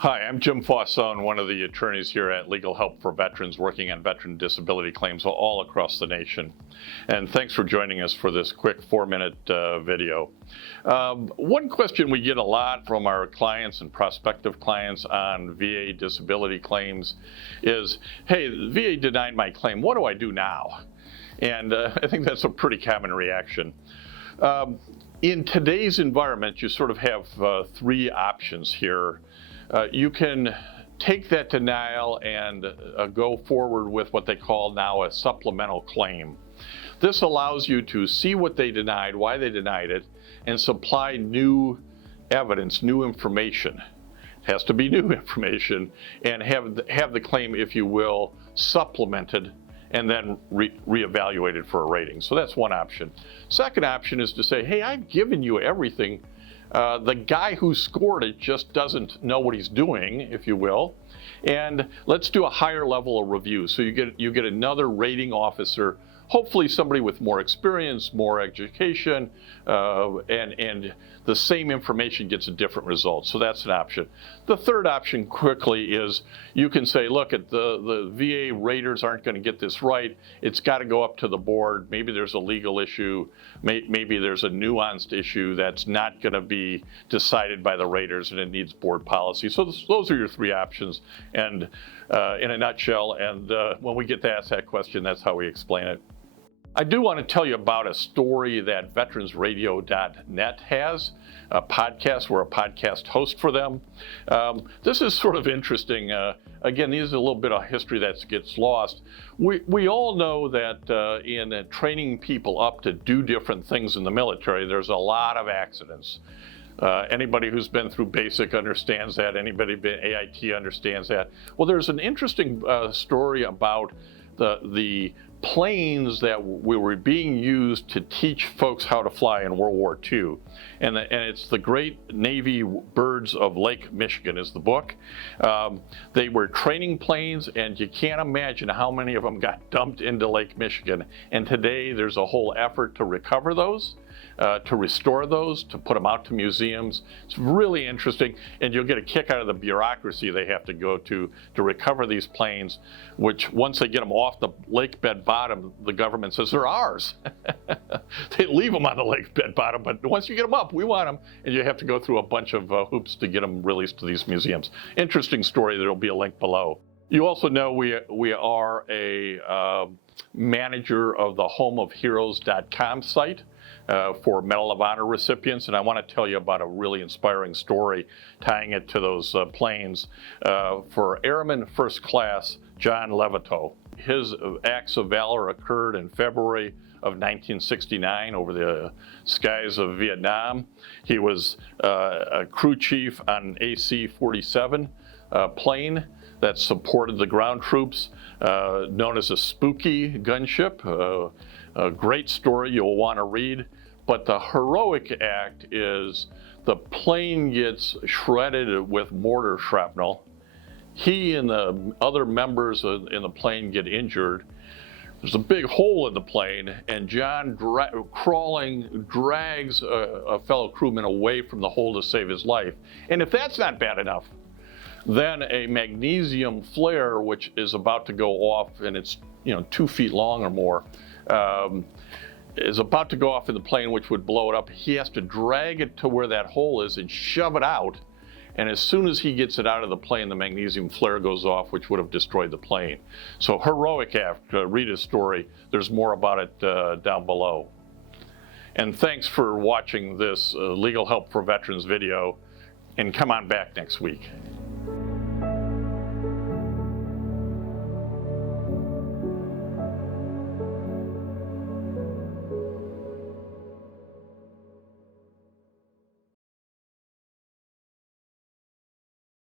Hi, I'm Jim Fausone, one of the attorneys here at Legal Help for Veterans, working on veteran disability claims all across the nation. And thanks for joining us for this quick 4-minute video. One question we get a lot from our clients and prospective clients on VA disability claims is, hey, the VA denied my claim, what do I do now? And I think that's a pretty common reaction. In today's environment, you sort of have three options here. You can take that denial and go forward with what they call now a supplemental claim. This allows you to see what they denied, why they denied it, and supply new evidence, new information. It has to be new information, and have the claim, if you will, supplemented and then reevaluated for a rating. So that's one option. Second option is to say, hey, I've given you everything. The guy who scored it just doesn't know what he's doing, if you will, and let's do a higher level of review. So you get another rating officer, hopefully somebody with more experience, more education, and the same information gets a different result. So that's an option. The third option quickly is you can say, look, the VA raters aren't going to get this right. It's got to go up to the board. Maybe there's a legal issue. Maybe there's a nuanced issue that's not going to be decided by the raters and it needs board policy. So those are your three options, and in a nutshell. And when we get to ask that question, that's how we explain it. I do want to tell you about a story that veteransradio.net has, a podcast. We're a podcast host for them. This is sort of interesting. Again, these are a little bit of history that gets lost. We all know that in training people up to do different things in the military, there's a lot of accidents. Anybody who's been through basic understands that. Anybody been AIT understands that. Well, there's an interesting story about the planes that were being used to teach folks how to fly in World War II. And it's the Great Navy Birds of Lake Michigan is the book. They were training planes, and you can't imagine how many of them got dumped into Lake Michigan. And today there's a whole effort to recover those, to restore those, to put them out to museums. It's really interesting, and you'll get a kick out of the bureaucracy they have to go to recover these planes, which once they get them off the lake bed bottom, the government says they're ours. They leave them on the lake bed bottom, but once you get them up, we want them, and you have to go through a bunch of hoops to get them released to these museums. Interesting story. There'll be a link below. You also know we are a manager of the homeofheroes.com site for Medal of Honor recipients, and I want to tell you about a really inspiring story tying it to those planes for Airman First Class John Levitow. His acts of valor occurred in February of 1969 over the skies of Vietnam. He was a crew chief on an AC-47 plane that supported the ground troops, known as a spooky gunship. A great story you'll want to read, but the heroic act is the plane gets shredded with mortar shrapnel. He and the other members in the plane get injured. There's a big hole in the plane, and John, crawling, drags a fellow crewman away from the hole to save his life. And if that's not bad enough, then a magnesium flare, which is about to go off, and it's 2 feet long or more, is about to go off in the plane, which would blow it up. He has to drag it to where that hole is and shove it out. And as soon as he gets it out of the plane, the magnesium flare goes off, which would have destroyed the plane. So heroic act. Read his story. There's more about it down below. And thanks for watching this Legal Help for Veterans video. And come on back next week.